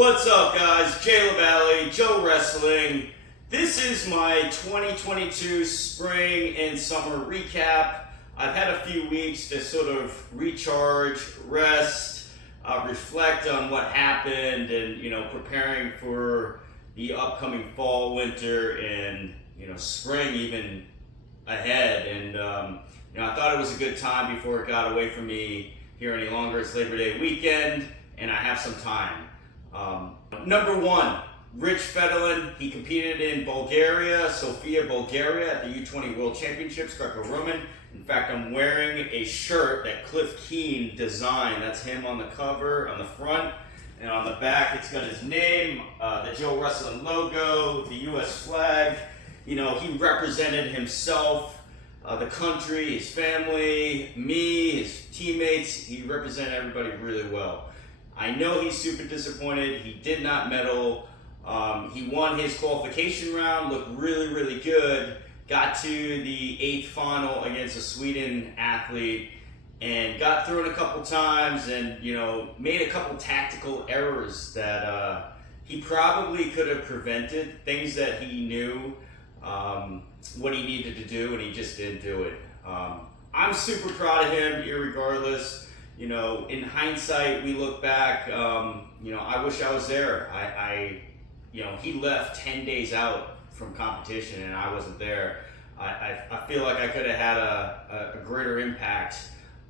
What's up, guys? Jay LaValle, Joe Wrestling. This is my 2022 spring and summer recap. I've had a few weeks to sort of recharge, rest, reflect on what happened, and preparing for the upcoming fall, winter, and spring even ahead. And I thought it was a good time before it got away from me here any longer. It's Labor Day weekend, and I have some time. Number one, Rich Fedorlin. He competed in Bulgaria, Sofia, Bulgaria at the U20 World Championships, Greco-Roman. In fact, I'm wearing a shirt that Cliff Keen designed. That's him on the cover, on the front. And on the back, it's got his name, the Joe Wrestling logo, the U.S. flag. He represented himself, the country, his family, me, his teammates. He represented everybody really well. I know he's super disappointed. He did not medal. He won his qualification round, looked really, really good. Got to the 8th final against a Sweden athlete and got through it a couple times and, made a couple tactical errors that he probably could have prevented, things that he knew what he needed to do, and he just didn't do it. I'm super proud of him, irregardless. In hindsight, we look back, I wish I was there. He left 10 days out from competition and I wasn't there. I feel like I could have had a greater impact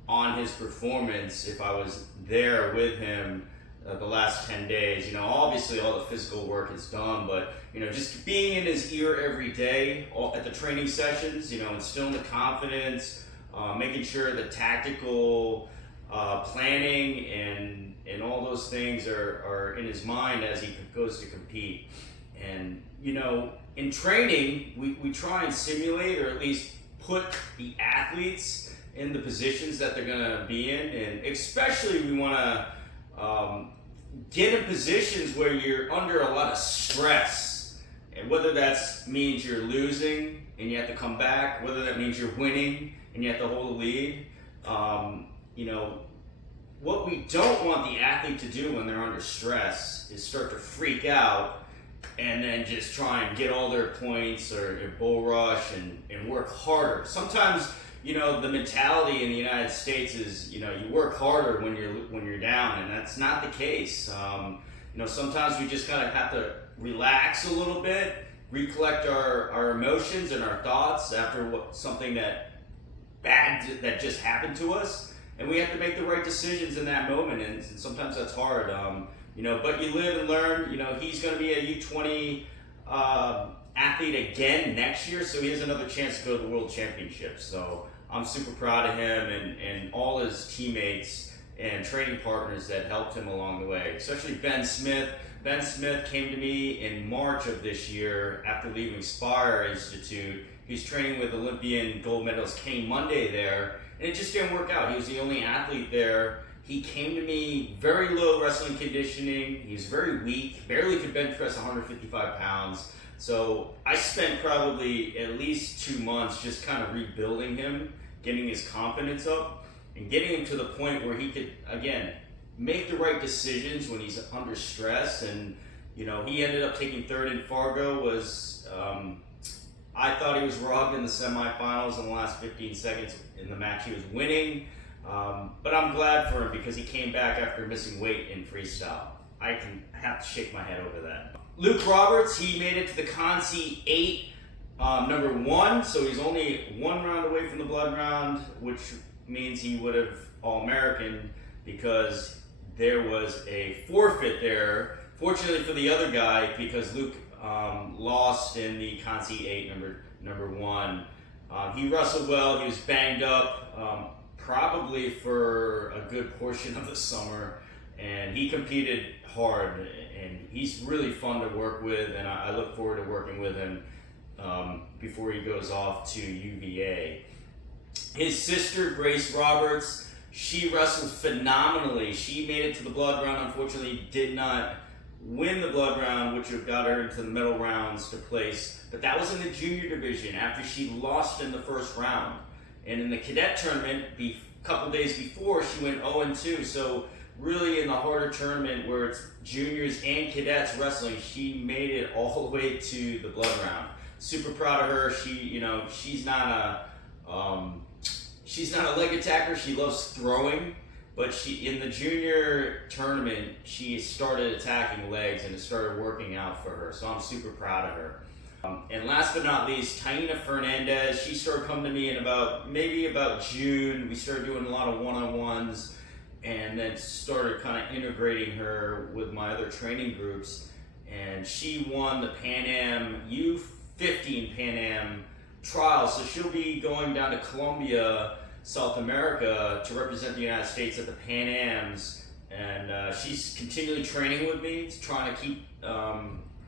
on his performance if I was there with him the last 10 days. Obviously all the physical work is done, but, just being in his ear every day at the training sessions, instilling the confidence, making sure the tactical planning and all those things are in his mind as he goes to compete. And in training we try and simulate, or at least put the athletes in the positions that they're going to be in, and especially we want to get in positions where you're under a lot of stress, and whether that means you're losing and you have to come back, whether that means you're winning and you have to hold the lead. What we don't want the athlete to do when they're under stress is start to freak out and then just try and get all their points or bull rush and work harder. Sometimes, the mentality in the United States is, you work harder when you're down, and that's not the case. Sometimes we just kind of have to relax a little bit, recollect our emotions and our thoughts after something that just happened to us. And we have to make the right decisions in that moment, and sometimes that's hard. But you live and learn. He's going to be a U20 athlete again next year, so he has another chance to go to the World Championships. So I'm super proud of him and all his teammates and training partners that helped him along the way, especially Ben Smith. Ben Smith came to me in March of this year after leaving Spire Institute. He's training with Olympian gold medalist Kenny Monday there. And it just didn't work out. He was the only athlete there. He came to me very low wrestling conditioning. He was very weak, barely could bench press 155 pounds. So I spent probably at least 2 months just kind of rebuilding him, getting his confidence up, and getting him to the point where he could, again, make the right decisions when he's under stress. And, he ended up taking third in Fargo. I thought he was robbed in the semifinals in the last 15 seconds in the match he was winning. But I'm glad for him because he came back after missing weight in freestyle. I have to shake my head over that. Luke Roberts, he made it to the Consi 8, number 1. So he's only 1 round away from the blood round, which means he would have All-American because there was a forfeit there. Fortunately for the other guy, because Luke lost in the Consi 8, number 1. He wrestled well. He was banged up probably for a good portion of the summer, and he competed hard, and he's really fun to work with, and I look forward to working with him before he goes off to UVA. His sister, Grace Roberts, she wrestled phenomenally. She made it to the blood round. Unfortunately, did not win the blood round, which would have got her into the middle rounds to place. But that was in the junior division after she lost in the first round. And in the cadet tournament, a couple days before, she went 0-2. So really in the harder tournament where it's juniors and cadets wrestling, she made it all the way to the blood round. Super proud of her. She's not a leg attacker. She loves throwing, but in the junior tournament, she started attacking legs and it started working out for her. So I'm super proud of her. And last but not least, Taina Fernandez. She started coming to me in about June. We started doing a lot of one-on-ones, and then started kind of integrating her with my other training groups. And she won the Pan Am U15 Pan Am trials, so she'll be going down to Colombia, South America, to represent the United States at the Pan Ams. And she's continually training with me, trying to keep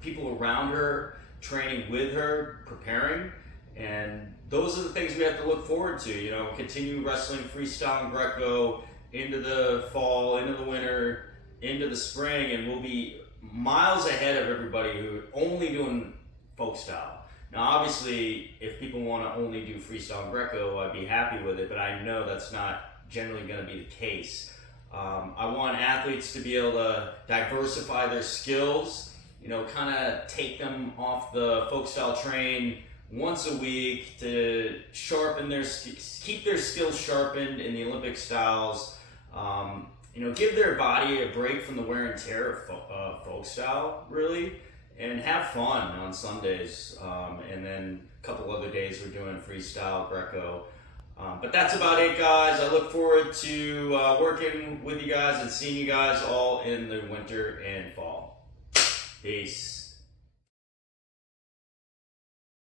people around her training with her, preparing. And those are the things we have to look forward to. Continue wrestling freestyle and Greco into the fall, into the winter, into the spring, and we'll be miles ahead of everybody who are only doing folk style. Now, obviously, if people want to only do freestyle and Greco, I'd be happy with it, but I know that's not generally going to be the case. I want athletes to be able to diversify their skills, kind of take them off the folk style train once a week to keep their skills sharpened in the Olympic styles. Give their body a break from the wear and tear of folk style, really, and have fun on Sundays. And then a couple other days we're doing freestyle, Greco. But that's about it, guys. I look forward to working with you guys and seeing you guys all in the winter and fall. Peace.